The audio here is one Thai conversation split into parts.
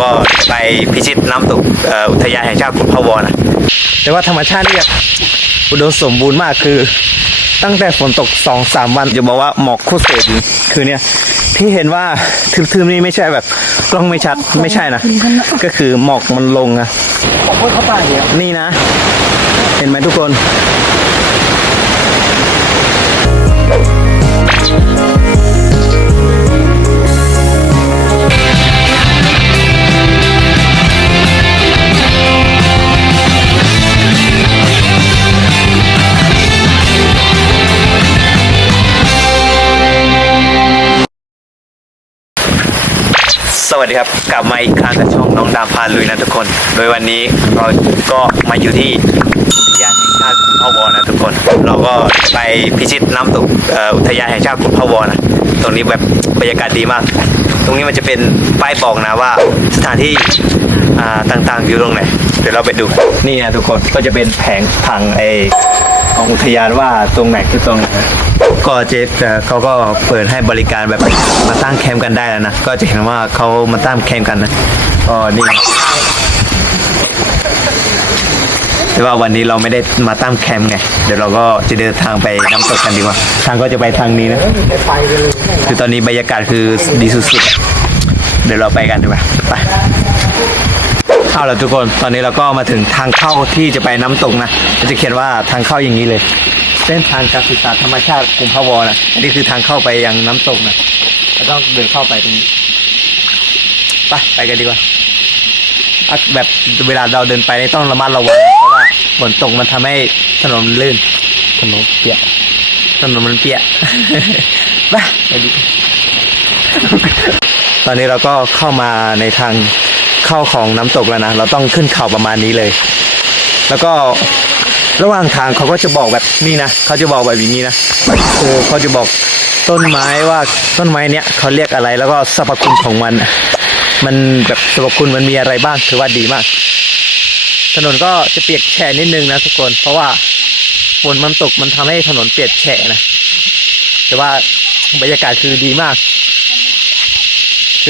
ก็ไปพิชิตน้ำตกเอ่ออุทยานแห่งชาติขุนพะวอนะแต่ว่าธรรมชาตินี่แบบอุดมสมบูรณ์มากคือ ตั้งแต่ฝนตกสองสามวันจะบอกว่าหมอกโคตรสวยจริงคือเนี่ยที่เห็นว่าทึบๆนี่ไม่ใช่แบบกล้องไม่ชัดไม่ใช่นะก็คือหมอกมันลงอะบอกว่าเขาตายเนี่ยนี่นะ เห็นไหมทุกคน สวัสดีครับ กลับมาอีกครั้งกับช่องน้องดามพาลุยนะทุกคน โดยวันนี้เราก็มาอยู่ที่อุทยานแห่งชาติขุนพะวอนะทุกคน เราก็ไปพิชิตน้ำตกอุทยานแห่งชาติขุนพะวอนะตรงนี้แบบบรรยากาศดีมาก ตรงนี้มันจะเป็นป้ายบอกนะว่าสถานที่ต่างๆอยู่ตรงไหนเดี๋ยวเราไปดูนี่นะทุกคนก็จะเป็นแผงผังไอ ของอุทยานว่าตรงไหนคือตรงไหนก็เจ๊เอ่อเขาก็เปิดให้บริการแบบมาตั้งแคมป์กันได้แล้วนะ ก็จะเห็นว่าเขามาตั้งแคมป์กันนะก็นี่แต่ว่าวันนี้เราไม่ได้มาตั้งแคมป์ไง เดี๋ยวเราก็จะเดินทางไปน้ำตกกันดีกว่า ทางก็จะไปทางนี้นะ คือตอนนี้บรรยากาศคือดีสุดๆ เดี๋ยวเราไปกันดีกว่า ไป เอาละทุกคน ตอนนี้เราก็มาถึงทางเข้าที่จะไปน้ำตกนะมันจะเขียนว่าทางเข้าอย่างนี้เลย เส้นทางการศึกษาธรรมชาติกรุงพะวอนะอันนี้คือทางเข้าไปยังน้ำตกนะเราต้องเดินเข้าไปตรงนี้ไปไปกันดีกว่าอะแบบเวลาเราเดินไปนี่ต้องระมัดระวังเพราะว่าฝนตกมันทำให้ถนนมันลื่นถนนเปียกถนนมันเปียกไปไปดีตอนนี้เราก็เข้ามาในทาง เข้าของน้ำตกแล้วนะ เราต้องขึ้นเขาประมาณนี้เลย แล้วก็ระหว่างทางเขาก็จะบอกแบบนี่นะเขาจะบอกแบบนี้นะคือเขาจะบอกต้นไม้ว่าต้นไม้เนี้ยเขาเรียกอะไร แล้วก็สรรพคุณของมัน มันแบบสรรพคุณมันมีอะไรบ้างถือว่าดีมาก ถนนก็จะเปียกแฉะนิดนึงนะทุกคน เพราะว่าฝนมันตกมันทำให้ถนนเปียกแฉะนะ แต่ว่าบรรยากาศคือดีมาก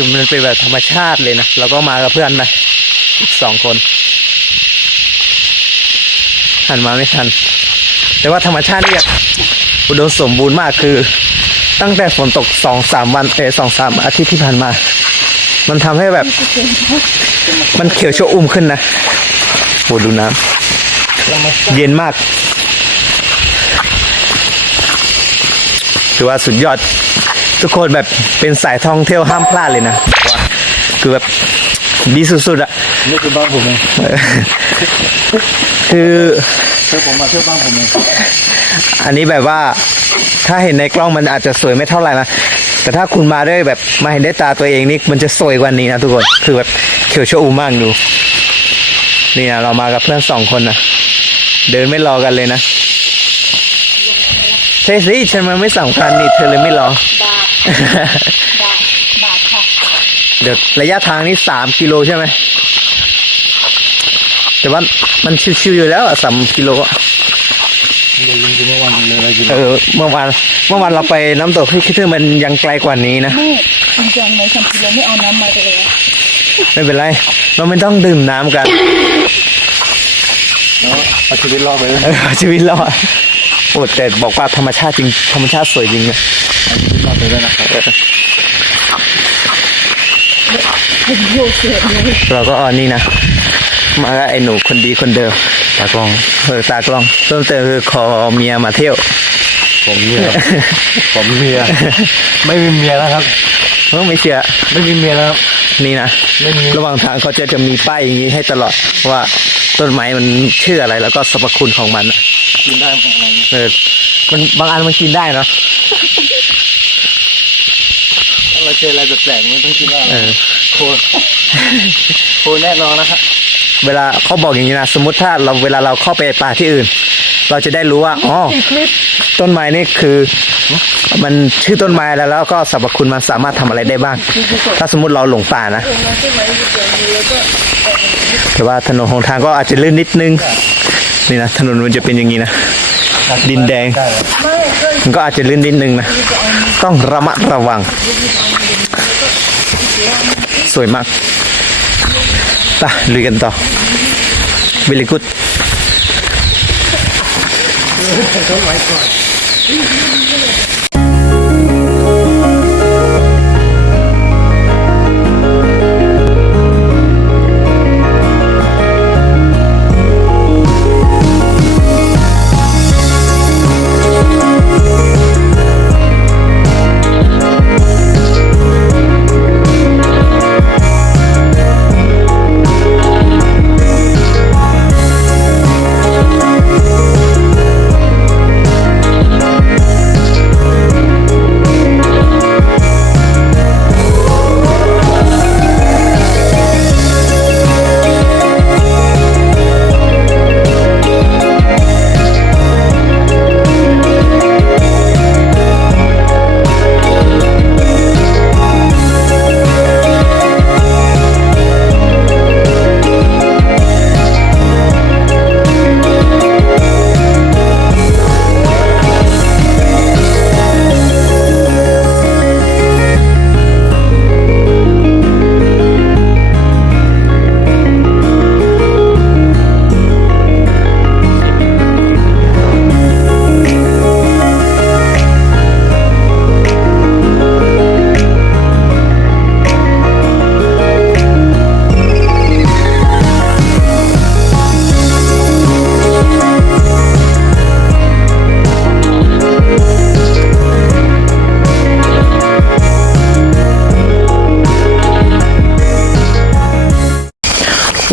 คือมันเป็นแบบธรรมชาติเลยนะ เราก็มากับเพื่อนนะอีกสองคนหันมาไม่ทัน แต่ว่าธรรมชาตินี่แบบอุดมสมบูรณ์มากคือ ตั้งแต่ฝนตกสองสามวันเออสองสามอาทิตย์ที่ผ่านมา มันทำให้แบบ มันเขียวชอุ่มขึ้นนะโหดูน้ำเย็นมากถือว่าสุดยอด ทุกคนแบบเป็นสายท่องเที่ยวห้ามพลาดเลยนะว่าคือแบบดีสุดๆอะนี่คือบ้านผมเองคือเพื่อผมมาเที่ยวบ้านผมเองอันนี้แบบว่าถ้าเห็นในกล้องมันอาจจะสวยไม่เท่าไหร่นะแต่ถ้าคุณมาด้วยแบบมาเห็นด้วยตาตัวเองนี่มันจะสวยกว่านี้นะทุกคนคือแบบเขียวชอุ่มมากดูนี่นะเรามากับเพื่อนสองคนนะเดินไม่รอกันเลยนะใช่สิฉันมันไม่สำคัญนี่เธอเลยไม่รอ บาทบาทค่ะเดี๋ยวระยะทางนี่สามกิโลใช่ไหม แต่ว่ามันชิวๆอยู่แล้วอะสามกิโลอะเดี๋ยวยิงคือเมื่อวานเลยอะไรกินเออ เมื่อวานเมื่อวานเราไปน้ำตกที่คิดถึงมันยังไกลกว่านี้นะไม่จริงจังไหมสามกิโลไม่เอาน้ำมาเลยอะไม่เป็นไร เราไม่ต้องดื่มน้ำกันแล้วเอาชีวิตรอดไปเลย เออเอาชีวิตรอดโอ้แต่บอกว่าธรรมชาติจริง ธรรมชาติสวยจริงนะ เอาชีวิตรอดไปเลยนะครับเออเป็นโยเกิร์ตเลยเราก็เอานี่นะ มากับไอ้หนูคนดีคนเดิม ตากล้องเออตากล้องเพิ่มเติมคือขอเมียมาเที่ยว ผมเมียผมเมีย ไม่มีเมียแล้วครับเพิ่งไม่เชื่อไม่มีเมียแล้วครับนี่นะไม่มีระหว่างทางเขาจะจะมีป้ายอย่างนี้ให้ตลอดว่าต้นไม้มันชื่ออะไรแล้วก็สรรพคุณของมันอะกินได้ของอะไรเออมันบางอันมันกินได้เนาะ เราเจออะไรแปลกๆมันต้องคิดว่าเออ โคนโคนแน่นอนนะครับ เวลาเขาบอกอย่างนี้นะ สมมติถ้าเราเวลาเราเข้าไปป่าที่อื่น เราจะได้รู้ว่าอ๋อต้นไม้นี่คือ มันชื่อต้นไม้แล้วแล้วก็สรรพคุณมันสามารถทำอะไรได้บ้าง ถ้าสมมติเราหลงป่านะเองนะใช่ไหมอยู่ตรงนี้แล้วก็แต่ว่าถนนหนทางก็อาจจะลื่นนิดนึง นี่นะถนนมันจะเป็นอย่างนี้นะ ดินแดงม่ก็มันก็อาจจะลื่นนิดนึงนะ ต้องระมัดระวัง สวยมากไปลุยกันต่อ very good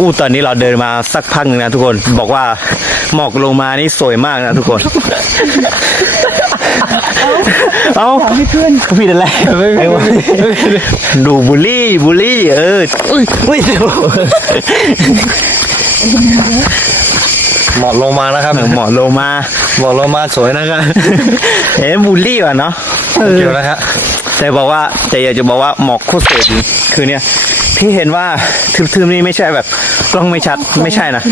อู้ตอนนี้เราเดินมาสักพักหนึ่งนะทุกคน บอกว่าหมอกลงมานี่สวยมากนะทุกคน เอ้าพี่เพื่อนพี่อะไรไอ้วะดูบูลลี่บูลลี่ เอออุ้ยอุ้ยเดี๋ยว หมอดลงมานะครับหมอกลงมาหมอดลงมาสวยนะครับเห็นบูลลี่ว่ะเนาะเกี่ยวนะครับแต่บอกว่าแต่อยากจะบอกว่าหมอกโคตรสวยจริงคือเนี่ยพี่เห็นว่าทึบๆนี่ไม่ใช่แบบกล้องไม่ชัดไม่ใช่นะ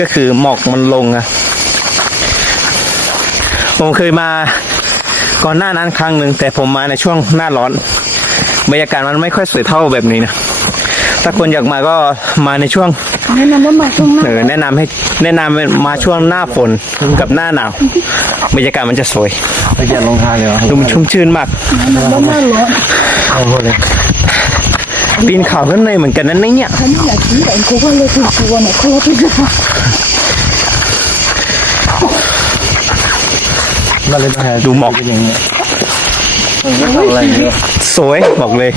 ก็คือหมอกมันลงอะผมเคยมาก่อนหน้านั้นครั้งหนึ่งแต่ผมมาในช่วงหน้าร้อนบรรยากาศมันไม่ค่อยสวยเท่าแบบนี้นะถ้าคนอยากมาก็มาในช่วง แนะนำว่ามาช่วงหน้าเออแนะนำให้แนะนำมาช่วงหน้าฝนกับหน้าหนาวบรรยากาศมันจะสวยไปเกียนลงทางเลยวะดูมันชุ่มชื่นมากแนะนำว่าหน้าร้อนเอาหมดเลยปีนเขาขึ้นเลยเหมือนกันนั่นเนี่ยฉันไม่อยากชี้แต่กูก็เลยถูกตัวเนี่ยเขาที่จะนั่นเลยนะฮะดูหมอกเป็นอย่างเงี้ยมันไม่ทำอะไรเลยสวยบอกเลย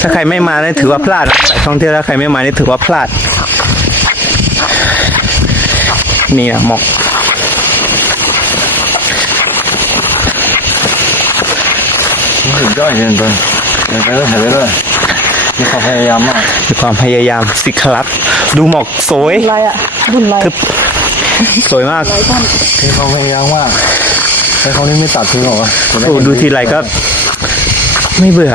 ถ้าใครไม่มานี่ถือว่าพลาดนะสายท่องเที่ยวถ้าใครไม่มานี่ถือว่าพลาด นี่นะหมอกสุดยอดจริงๆตัวเดี๋ยวไปเรื่อยไปเรื่อยมีความพยายามมากมีความพยายามสิครับ ดูหมอกสวยอะไรอะบุญอะไรทึบสวยมากอะไรท่านมีความพยายามมากแต่เขานี่ไม่ตัดทิ้งหรอวะโอ้ดูทีไรก็ ไม่เบื่อ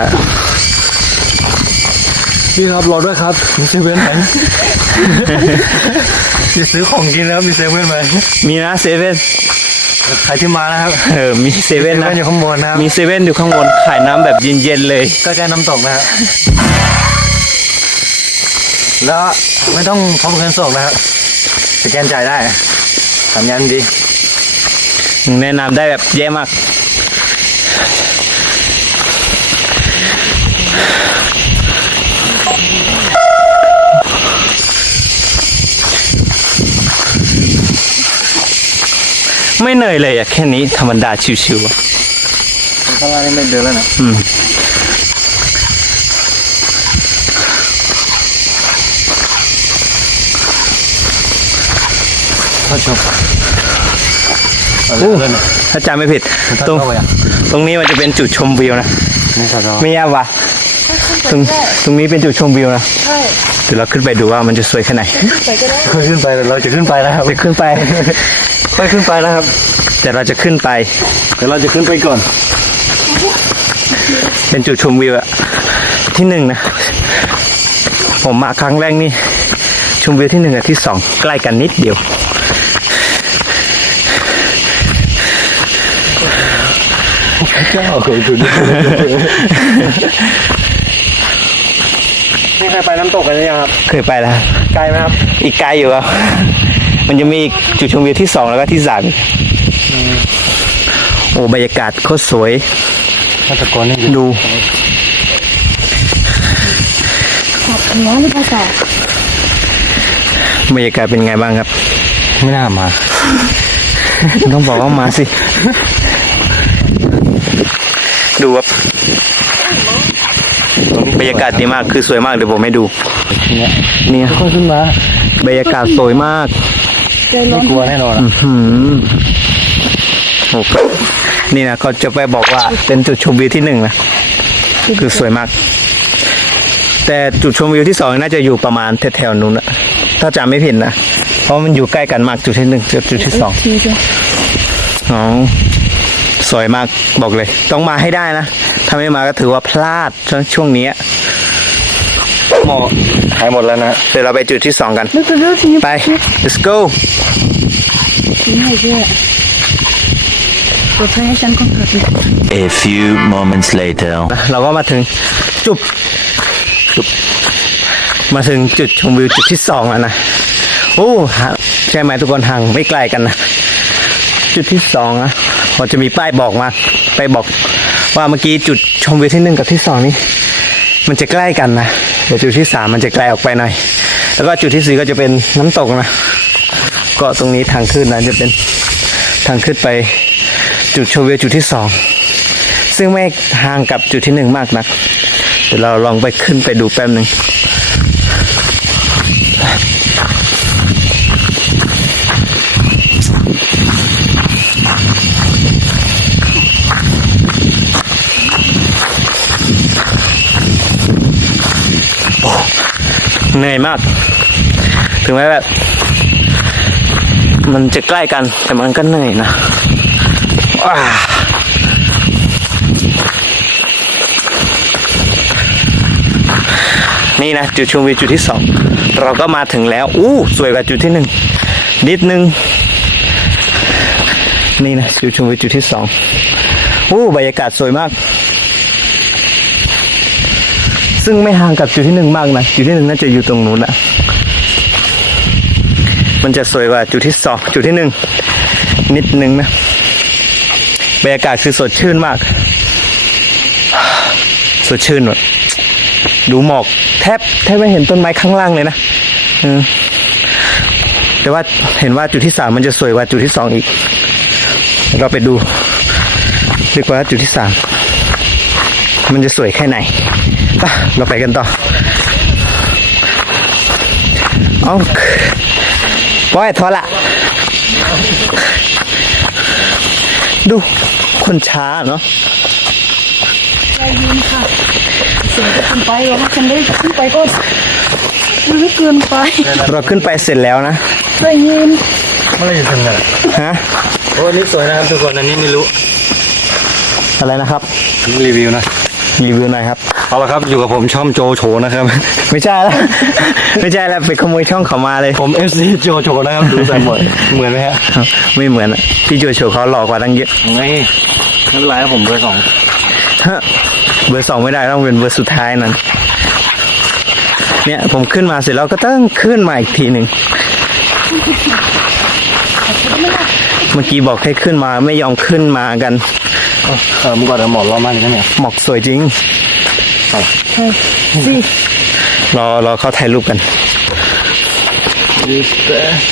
พี่ครับรอด้วยครับมีเซเว่นไหมจะซื้อของกินแล้วมีเซเว่นไหมมีนะเซเว่นใครที่มานะครับเออมีเซเว่นเซนะเว่นอยู่ข้างบนนะครับมีเซเว่นอยู่ข้างบนขายน้ำแบบเย็นๆเลยใกล้ๆน้ำตกนะฮะแล้วไม่ต้องพร้อมเงินส่งนะครับสแกนจ่ายได้สัญญาณดี แนะนำได้แบบแย่มาก ไม่เหนื่อยเลยอะแค่นี้ธรรมดาชิวๆอะข้างล่างนี่ไม่เดินแล้วนะอืม ท่านชมอะไรเลยนะถ้าจำไม่ผิดถ้าตรงเข้าไปอะตรงนี้มันจะเป็นจุดชมวิวนะนี่ครับเราไม่ยากวะตรงตรงนี้เป็นจุดชมวิวนะใช่เดี๋ยวเราขึ้นไปดูว่ามันจะสวยแค่ไหนไปก็ได้ค่อยขึ้นไปเราจะขึ้นไปนะครับ จะขึ้นไป ค่อยขึ้นไปนะครับ แต่เราจะขึ้นไปเดี๋ยวเราจะขึ้นไปก่อน เป็นจุดชมวิวอะที่หนึ่งนะ ผมมาครั้งแรกนี่ชมวิวที่หนึ่งกับที่สองใกล้กันนิดเดียวเจ้าเคยดูดินี่เคยไปน้ำตกกันหรือยังครับ เคยไปแล้ว ไกลไหมครับ อีกไกลอยู่ครับ มันจะมีอีกจุดชมวิวที่สองแล้วก็ที่สามโอ้บรรยากาศโคตรสวยมาตะโกนนี่ดูขับหัวหรือภาษาบรรยากาศเป็นไงบ้างครับ ไม่น่ามา ต้องบอกว่ามาสิ ดูครับบรรยากาศดีมากคือสวยมากเดี๋ยวผมให้ดู เนี่ย เนี่ยทุกคนขึ้นมา บรรยากาศสวยมากใจร้ ไม่อนกลัวแน่นอนอะหืมโอ้โหนี่นะเขาจะไปบอกว่าเป็นจุดชมวิวที่หนึ่งนะคือสวยมาก แต่จุดชมวิวที่สองน่าจะอยู่ประมาณแถวๆนู้นนะถ้าจำไม่ผิดนะเพราะมันอยู่ใกล้กันมากจุดที่หนึ่งกับจุดที่สองทีเดียวอ๋อสวยมากบอกเลย ต้องมาให้ได้นะถ้าไม่มาก็ถือว่าพลาดช่วงช่วงนี้ หมอกหายหมดแล้วนะเดี๋ยวเราไปจุดที่สองกันนึกจะเลือกที่ไป let's go ที่ไหนเจ้เปิดเพลงให้ฉันก่อนเถิด A few moments later. เราก็มาถึงจุดจุดมาถึงจุดชมวิวจุดที่สองแล้วนะโอ้ห่างใช่ไหมทุกคนห่างไม่ไกลกันนะ จุดที่สองนะพอจะมีป้ายบอกมาไปบอกว่าเมื่อกี้จุดชมวิวที่หนึ่งกับที่สองนี้ มันจะใกล้กันนะ เดี๋ยวจุดที่สามมันจะไกลออกไปหน่อย แล้วก็จุดที่สี่ก็จะเป็นน้ำตกนะ ก็ตรงนี้ทางขึ้นนะจะเป็นทางขึ้นไปจุดชมวิวจุดที่สองซึ่งไม่ห่างกับจุดที่หนึ่งมากนัก เดี๋ยวเราลองไปขึ้นไปดูแป๊บหนึ่ง เหนื่อยมาก ถึงแม้แบบ มันจะใกล้กันแต่มันก็เหนื่อยนะว้านี่นะจุดชมวิวจุดที่สองเราก็มาถึงแล้ว อู้สวยกว่าจุดที่หนึ่งนิดนึง นี่นะจุดชมวิวจุดที่สองอู้บรรยากาศสวยมาก ซึ่งไม่ห่างกับจุดที่หนึ่งมากนะจุดที่หนึ่งน่าจะอยู่ตรงนู้นนะมันจะสวยกว่าจุดที่สองจุดที่หนึ่งนิดนึงนะบรรยากาศคือสดชื่นมาก สดชื่นหมดดูหมอกแทบแทบไม่เห็นต้นไม้ข้างล่างเลยนะแต่ว่าเห็นว่าจุดที่สามมันจะสวยกว่าจุดที่สองอีก เราไปดูดีกว่าจุดที่สามมันจะสวยแค่ไหน ปเราไปกันต่อ เอาปล่อยทอละ ดู คนช้าเนาะใจเย็นค่ะเสียงจะขึ้นไปหรอกฉันได้ขึ้นไปก็มันก็เกินไป เราขึ้นไปเสร็จแล้วนะใจเย็นเมื่อไหรจะถึงอะฮะโอ้อันนี่สวยนะครับทุกคนอันนี้ไม่รู้ อะไรนะครับ รีวิวนะ รีวิวหน่อยครับ เอาละครับอยู่กับผมช่อมโจโฉนะครับ ไม่ใช่แล้ว ไม่ใช่แล้วไปขโมยช่องเขามาเลย ผม FC โจโฉนะครับดูใส่หมดเหมือนไหมฮะไม่เหมือนอะพี่โจโฉเขาหลอกกว่าตั้งเยอะไม่ไม่เป็นไรครับผมเบอร์สองฮะเบอร์สองไม่ได้ต้องเป็นเบอร์สุดท้ายนั้น เนี่ยผมขึ้นมาเสร็จแล้วก็ต้องขึ้นมาอีกทีหนึ่งเมื่อกี้บอกให้ขึ้นมาไม่ยอมขึ้นมากันเออมึงก่อนเดี๋ยวหมดรอบมากเลยนะเนี่ยหมอกสวยจริง ใช่สิรอรอเขาถ่ายรูปกัน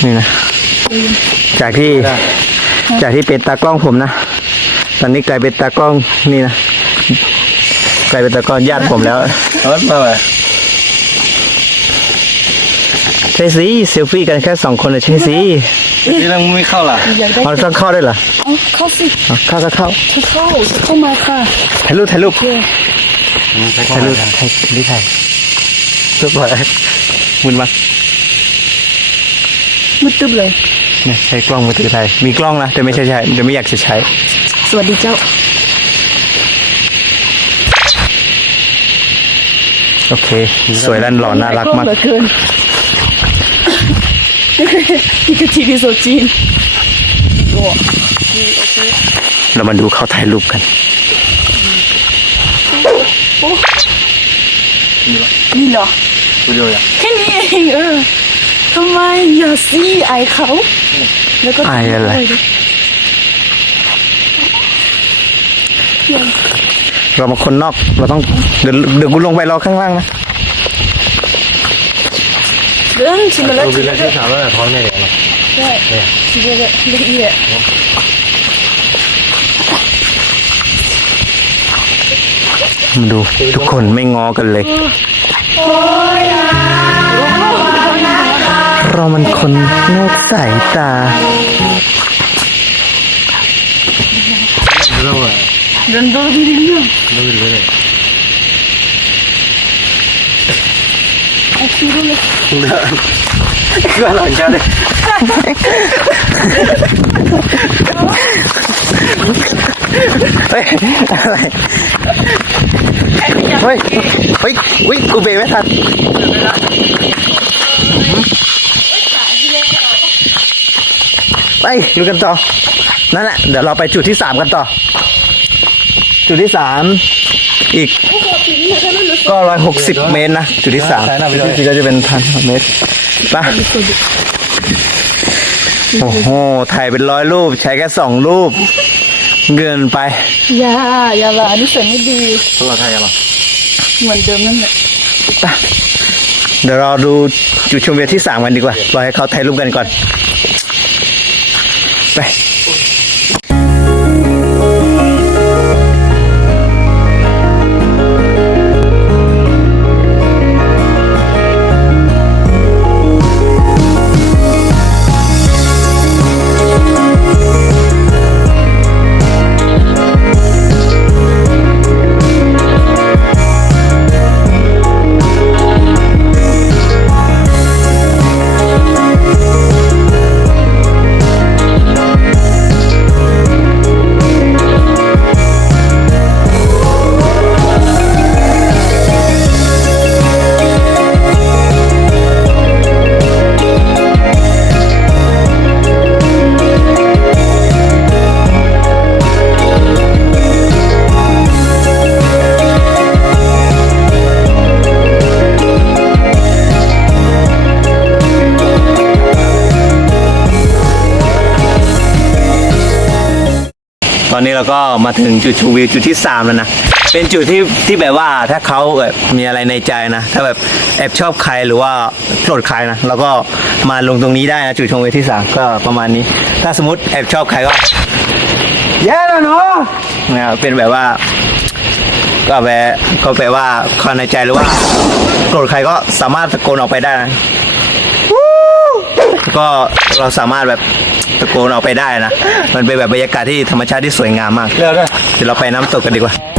นี่นะ จากที่จากที่เป็นตากล้องผมนะ ตอนนี้กลายเป็นตากล้องนี่นะ กลายเป็นตากล้องญาติผมแล้วเออมาเลยใช่สิเซลฟี่กันแค่สองคนเลยใช่สินี่เราไม่เข้าล่ะอยากได้เราต้องเข้าด้วยเหรอเอาเข้าสิเอาเข้าก็เข้าเข้าเข้ามาค่ะถ่ายรูปถ่ายรูป เย้ถ่ายรูปถ่ายรีบถ่ายรูปอะไรมุนมามืดตึ๊บเลยเนี่ยใช้กล้องมือถือถ่ายมีกล้องนะแต่ไม่ใช่ใช้แต่ไม่อยากจะใช้ สวัสดีเจ้า โอเค สวยและหล่อน่ารักมากเหลือเกินนี่คือทีวีโซจีนโอ้เรามาดูเขาถ่ายรูปกัน นี่เหรอวิดีโออย่างแค่นี้เองเออทำไมอย่าซีไอายเขา แล้วก็อายอะไร เรามาคนนอก เราต้องเดี๋ยวเดี๋ยวกูลงไปรอข้างล่างนะเดินชิมมาแล้วดูชิวิมดีมาโอแล้วที่สามแล้วท้องเนี่ยเดี๋ยวนะได้ชิมมาแล้วละเอีย มาดูทุกคนไม่งอกันเลย เรามันคนนอกสายตาดูแล้วเหรอเดินดูดีๆเนี่ยดูวิดีโอเลยไอคิว เฮ้ย เฮ้ยเฮ้ยกูเบรกไม่ทันไปดูกันต่อ นั่นแหละ เดี๋ยวเราไปจุดที่สามกันต่อ จุดที่สามอีก ก็ร้อยหกสิบเมตรนะ จุดที่สามที่ก็จะเป็นพันเมตรไปโอ้โห ถ่ายเป็นร้อยรูป ใช้แค่สองรูป เกินไป อย่าอย่าละอันนี้เสียงไม่ดีพวกเราไทยกันหรอเหมือนเดิมนั่นแหละไปเดี๋ยวเราดูจุดชมวิวที่สามกันดีกว่ารอให้เขาถ่ายรูปกันก่อน อนนี้เราก็มาถึงจุดชมวิวจุดที่สามแล้วนะ เป็นจุดที่ที่แบบว่าถ้าเขาแบบมีอะไรในใจนะ ถ้าแบบแอบชอบใครหรือว่าโกรธใครนะเราก็มาลงตรงนี้ได้นะจุดชมวิวที่สามก็ประมาณนี้ ถ้าสมมติแอบชอบใครก็แย่แล้วเนาะเนี่ยเป็นแบบว่า ก็แปลก็แปลว่าความในใจหรือว่าโกรธใครก็สามารถตะโกนออกไปได้นะวู้ก็เราสามารถแบบ ตะโกนออกไปได้นะ มันเป็นแบบบรรยากาศที่ธรรมชาติที่สวยงามมากเร็วด้วยเดี๋ยวเราไปน้ำตกกันดีกว่าเอา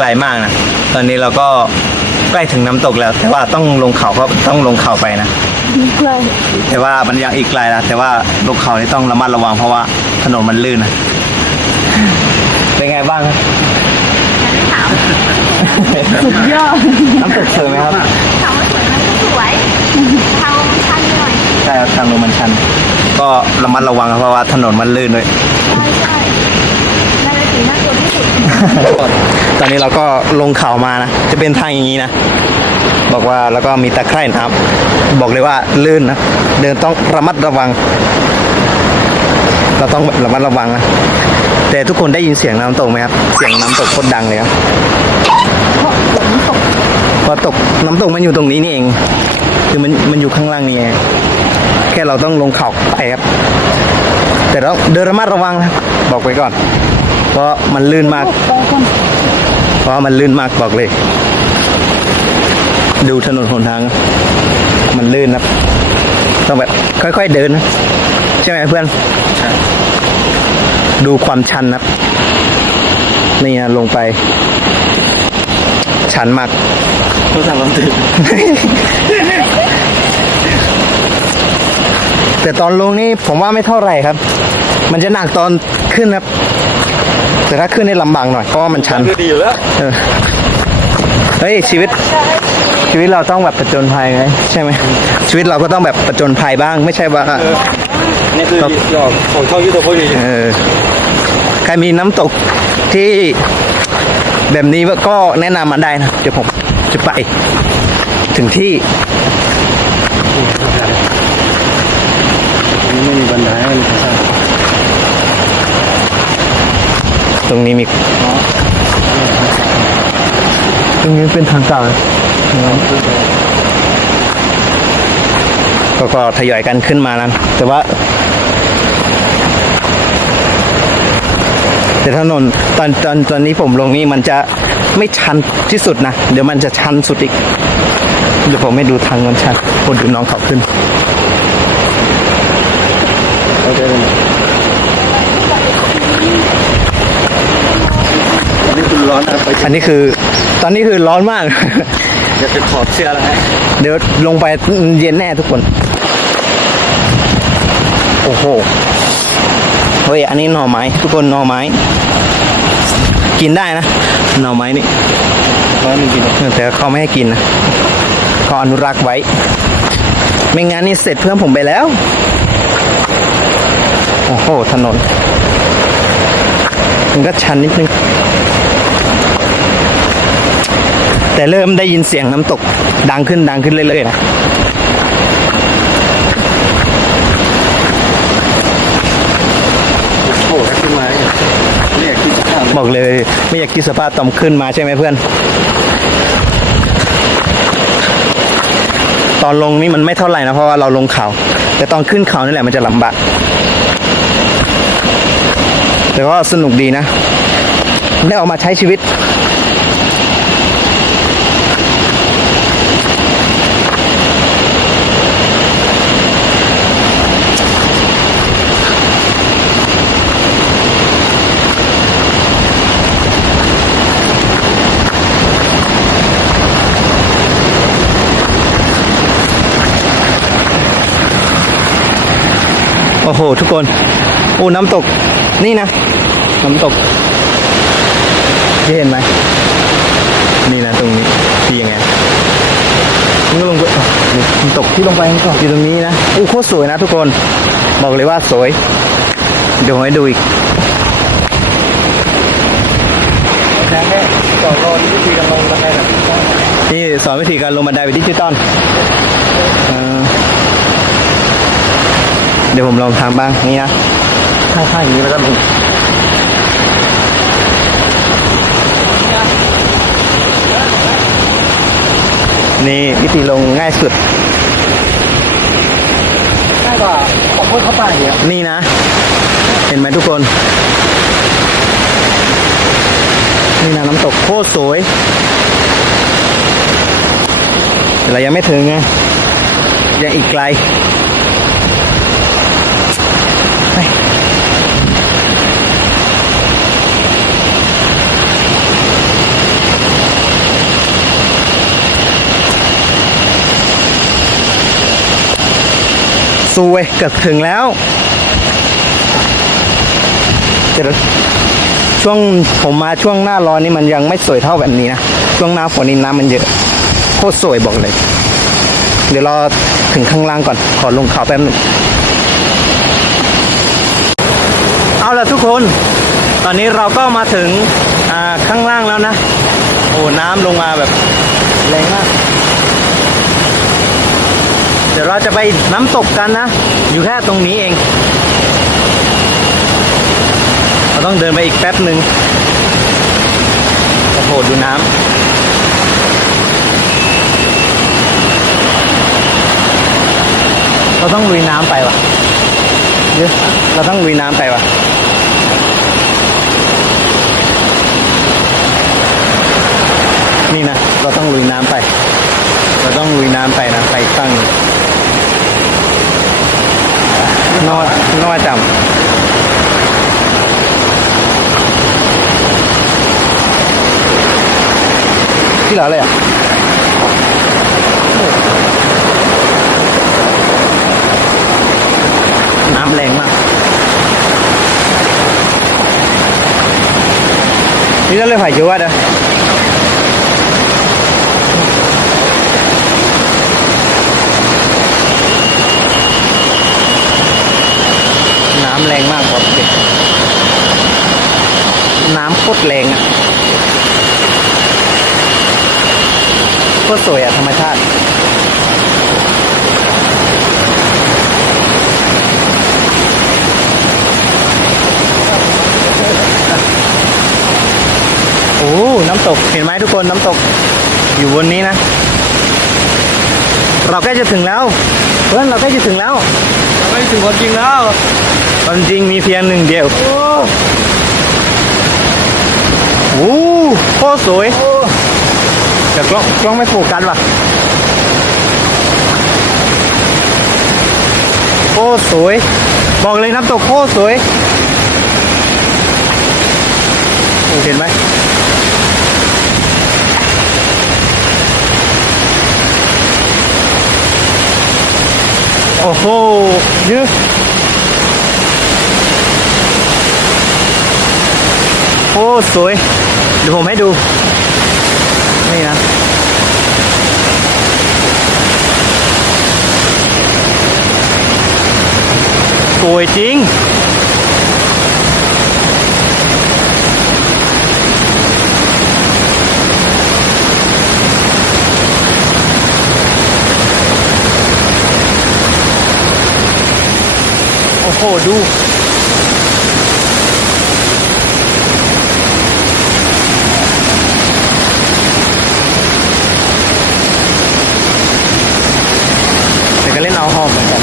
กลมากนะ ตอนนี้เราก็ใกล้ถึงน้ำตกแล้ว แต่ว่าต้องลงเขาก็ต้องลงเขาไปนะมีใครแต่ว่ามันยังอีกไกลนะแต่ว่าลงเขานี่ต้องระมัดระวังเพราะว่าถนนมันลื่นนะเป็นไงบ้างครับสุดยอดน้ำตกสวยไหมครับถามว่าสวยไหมก็สวยทางลงชันหน่อยใช่ครับทางลงมันชัน ก็ระมัดระวังครับเพราะว่าถนนมันลื่นด้วยใช่ใช่ น่ากลัวที่สุดตอนนี้เราก็ลงเขามานะ จะเป็นทางอย่างนี้นะ บอกว่าแล้วก็มีตะไคร่นะครับบอกเลยว่าลื่นนะ เดินต้องระมัดระวัง เราต้องระมัดระวังนะ แต่ทุกคนได้ยินเสียงน้ำตกไหมครับ เสียงน้ำตกโคตรดังเลยครับเพราะฝนตกพอตกน้ำตกมันอยู่ตรงนี้นี่เอง คือมันมันอยู่ข้างล่างนี่เองแค่เราต้องลงเขาไปครับ แต่เราเดินระมัดระวังนะบอกไว้ก่อน เพราะมันลื่นมากไปคนเพราะมันลื่นมากบอกเลย ดูถนนหนทาง มันลื่นครับ ต้องแบบค่อยๆเดินนะใช่ไหมเพื่อนใช่ดูความชันครับ นี่นะลงไป ชันมากต้องสั่งลมตื่นแต่ตอนลงนี่ผมว่าไม่เท่าไหร่ครับ มันจะหนักตอนขึ้นครับ แต่ถ้าขึ้นนี่ลำบากหน่อยเพราะว่ามันชันคือดีอยู่แล้วเออเฮ้ยชีวิต ชีวิตเราต้องแบบประจนภัยไงใช่ไหมชีวิตเราก็ต้องแบบประจนภัยบ้าง ไม่ใช่ว่า นี่คือหยอกของช่องยูทูบเขาอยู่เออใครมีน้ำตกที่แบบนี้ก็แนะนำมาได้นะ เดี๋ยวผมจะไป ถึงที่นี่ไม่มีบันไดไม่มีทาง ตรงนี้มีตรงนี้เป็นทางเก่าก็ก็ทยอยกันขึ้นมานั้นแต่ว่า แต่ถนนตอนตอนตอนนี้ผมลงนี่มันจะไม่ชันที่สุดนะ เดี๋ยวมันจะชันสุดอีก เดี๋ยวผมไม่ดูทางมันชันคนดูน้องเขาขึ้น เขาจะ นี่คือร้อนนะไปอันนี้คือ ตอนนี้คือร้อนมาก จะไปขอบเสื้อแล้วฮะเดี๋ยวลงไปเย็นแน่ทุกคน โอ้โห เฮ้ย อันนี้หน่อไม้ ทุกคนหน่อไม้ กินได้นะ หน่อไม้นี่ร้อนจริงแต่เขาไม่ให้กินนะเขาอนุรักษ์ไว้ ไม่งั้นนี่เสร็จเพื่อนผมไปแล้ว โอ้โห ถนน มันก็ชันนิดนึง แต่เริ่มได้ยินเสียงน้ำตกดังขึ้นดังขึ้นเรื่อยๆนะโผล่ขึ้นมาเนี่ยคือสภาพบอกเลยไม่อยากคิดสภาพต่อมขึ้นมาใช่ไหมเพื่อน ตอนลงนี่มันไม่เท่าไหร่นะเพราะว่าเราลงเขา แต่ตอนขึ้นเขานี่แหละมันจะลำบากแต่ก็สนุกดีนะ ได้ออกมาใช้ชีวิต อ้โห ทุกคนโอ้น้ำตก นี่นะ น้ำตกที่เห็นไหมนี่นะตรงนี้ที่ยังไงมันก็ลงไปอ๋อน้ำตกที่ลงไปมันก็อยู่ตรงนี้นะโอ้โคตรสวยนะทุกคน บอกเลยว่าสวย เดี๋ยวให้ดูอีกแค่นี้ต่อรอนี่คือกันลงบันไดนี่สอนวิธีการลงบันไดแบบดิจิตอล เออเดี๋ยวผมลองทำบ้างนี่นะข้างๆอย่างนี้แล้วก็ลงนี่วิธีลงง่ายสุดง่ายกว่าขอบคุณเข้าไปเนี่ยนี่นะ เห็นไหมทุกคน นี่นะน้ำตกโคตรสวยแต่เรายังไม่ถึงไงยังอีกไกล ไปสวยเกือบถึงแล้วเดี๋ยวช่วงผมมาช่วงหน้าร้อนนี่มันยังไม่สวยเท่าแบบนี้นะ ช่วงหน้าฝนนี่น้ำมันเยอะ โคตรสวยบอกเลย เดี๋ยวรอถึงข้างล่างก่อน ขอลงเขาแป๊บนึง เอาละทุกคน ตอนนี้เราก็มาถึงข้างล่างแล้วนะ โอ้น้ำลงมาแบบแรงมาก เดี๋ยวเราจะไปน้ำตกกันนะ อยู่แค่ตรงนี้เอง เราต้องเดินไปอีกแป๊บหนึ่งโอ้โหดูน้ำเราต้องลุยน้ำไปวะเราต้องลุยน้ำไปวะ นี่นะ เราต้องลุยน้ำไป เราต้องลุยน้ำไปนะไปตั้งนึ่งนอดจำที่เหลืออะไรอะน้ำแรงมากนี่เราเลย phải chú à Nó น้อำแรงมากครับเด็กน้ำโคตรแรงอะโคตรสวยอะธรรมชาติโอ้น้ำตก เห็นไหมทุกคนน้ำตกอยู่บนนี้นะ เราใกล้จะถึงแล้ว เพื่อนเราใกล้จะถึงแล้วไม่ถึงคนจริงแล้วความจริงมีเพียงหนึ่งเดียว โอ้โอ้โคตรสวยแต่กล้องกล้องไม่โฟกัสว่ะโคตรสวย บอกเลยน้ำตกโคตรสวยโอ้เห็นไหม โอ้โหเยอะโอ้สวย เดี๋ยวผมให้ดู นี่นะ สวยจริง โอ้โห ดู แต่ก็เล่นเอาหอมเหมือนกัน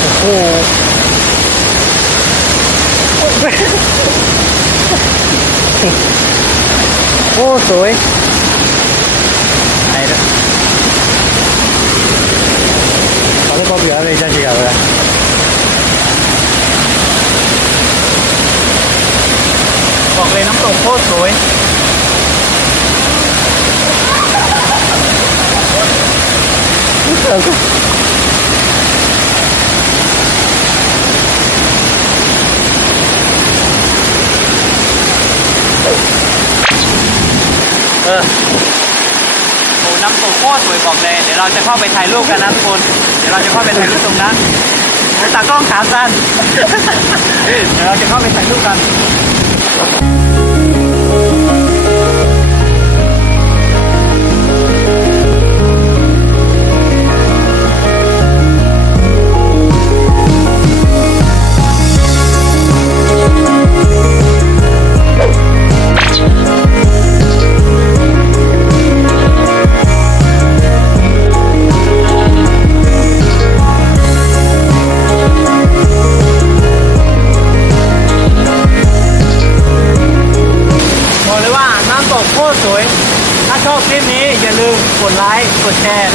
โอ้โห โอ้ สวยไอ้ละตอนนี้ก็เบียร์เลยจะชิกาเลย บอกเลยน้ำตกโคตรสวย เออโอ้น้ำตกโคตรสวย บอกเลยเดี๋ยวเราจะเข้าไปถ่ายรูปกันนะทุกคน เดี๋ยวเราจะเข้าไปถ่ายรูปตรงนั้นตากล้องขาสั้นเดี๋ยวเราจะเข้าไปถ่ายรูปกัน ไล